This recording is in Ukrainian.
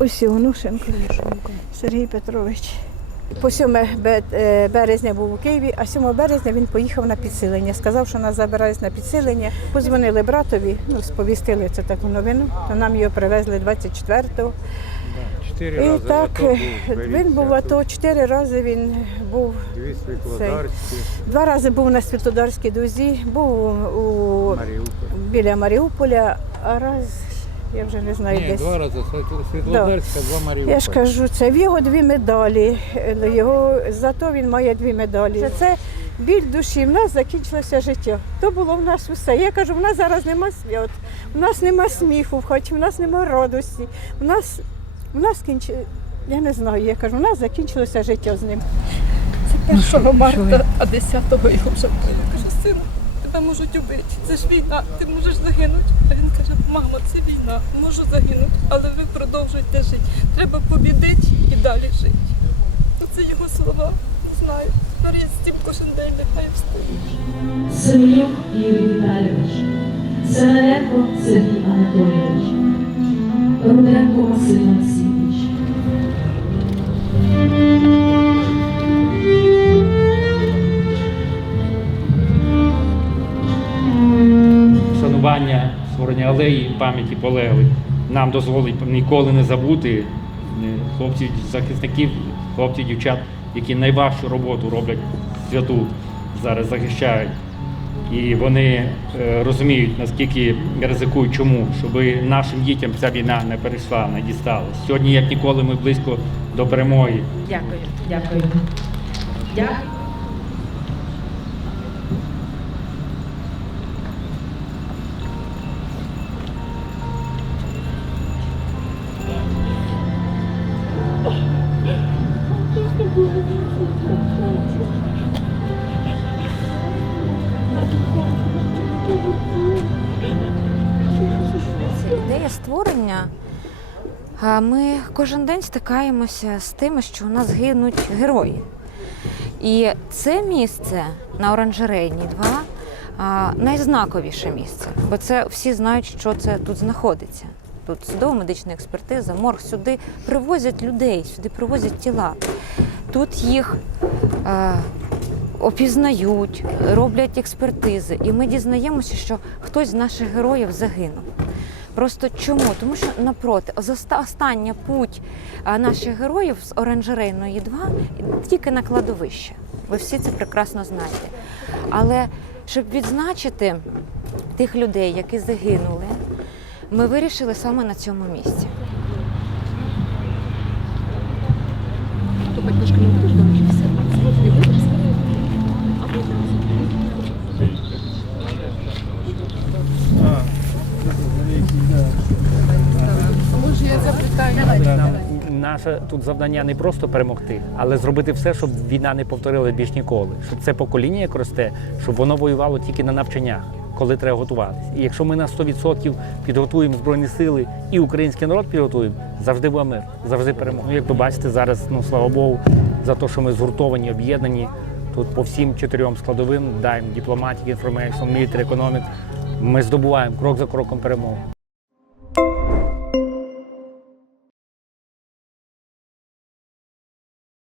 Ось Онушенко Сергій Петрович. По 7 е, березня був у Києві, а 7 березня він поїхав на підсилення. Сказав, що нас забирають на підсилення. Позвонили братові, ну, сповістили це таку новину, то нам його привезли 24-го. Чотири І рази так, був, він був АТО, чотири рази він був. Світлодарські, Два рази був на Світлодарській дузі, був у, у, Маріуполь. біля Маріуполя, а раз, я вже не знаю, Ні, десь. два рази Світлодарська, два Маріуполь. Я ж кажу, це в його дві медалі. Його зато він має дві медалі. Це, це біль душі. В нас закінчилося життя. То було в нас усе. Я кажу, в нас зараз нема свят, в нас нема сміху в хаті, в нас нема радості. В нас, в нас кінч... я не знаю, я кажу, в нас закінчилося життя з ним. Це 1 марта, а 10-го його вже вбили. Каже, сину, тебе можуть убити. Це ж війна, ти можеш загинути. А він каже, мамо, це війна, можу загинути, але ви продовжуйте жити. Треба побідити і далі жити. Це його слова. Не знаю. Марія цим кожен день нехай встає. Семенюк Юрій Віталійович, Семененко Сергій Анатолійович, Руденко Василь Максимович. Створення алеї пам'яті полеглих нам дозволить ніколи не забути е, хлопців, захисників, хлопців, дівчат, які найважчу роботу роблять святу зараз захищають. І вони е, розуміють, наскільки ризикують, чому, щоб нашим дітям ця війна не перейшла, не дісталась. Сьогодні, як ніколи, ми близько до перемоги. Дякую, дякую. Дякую. Це створення. Ми кожен день стикаємося з тим, що у нас гинуть герої. І це місце на оранжерейні 2 найзнаковіше місце, бо це всі знають, що це тут знаходиться. Тут судово-медична експертиза, морг сюди привозять людей, сюди привозять тіла. Тут їх е, опізнають, роблять експертизи, і ми дізнаємося, що хтось з наших героїв загинув. Просто чому? Тому що напроти, оста- остання путь наших героїв з оранжерейної 2 тільки на кладовище. Ви всі це прекрасно знаєте. Але щоб відзначити тих людей, які загинули, ми вирішили саме на цьому місці. Нам наше тут завдання не просто перемогти, але зробити все, щоб війна не повторила більш ніколи. Щоб це покоління, як росте, щоб воно воювало тільки на навчаннях, коли треба готуватися. І якщо ми на 100% підготуємо збройні сили і український народ підготуємо, завжди буде мир, завжди перемога. Ну, як ви бачите, зараз, ну слава Богу, за те, що ми згуртовані, об'єднані. Тут по всім чотирьом складовим даємо дипломатик, інформейшн, мілітар, економік. Ми здобуваємо крок за кроком перемогу.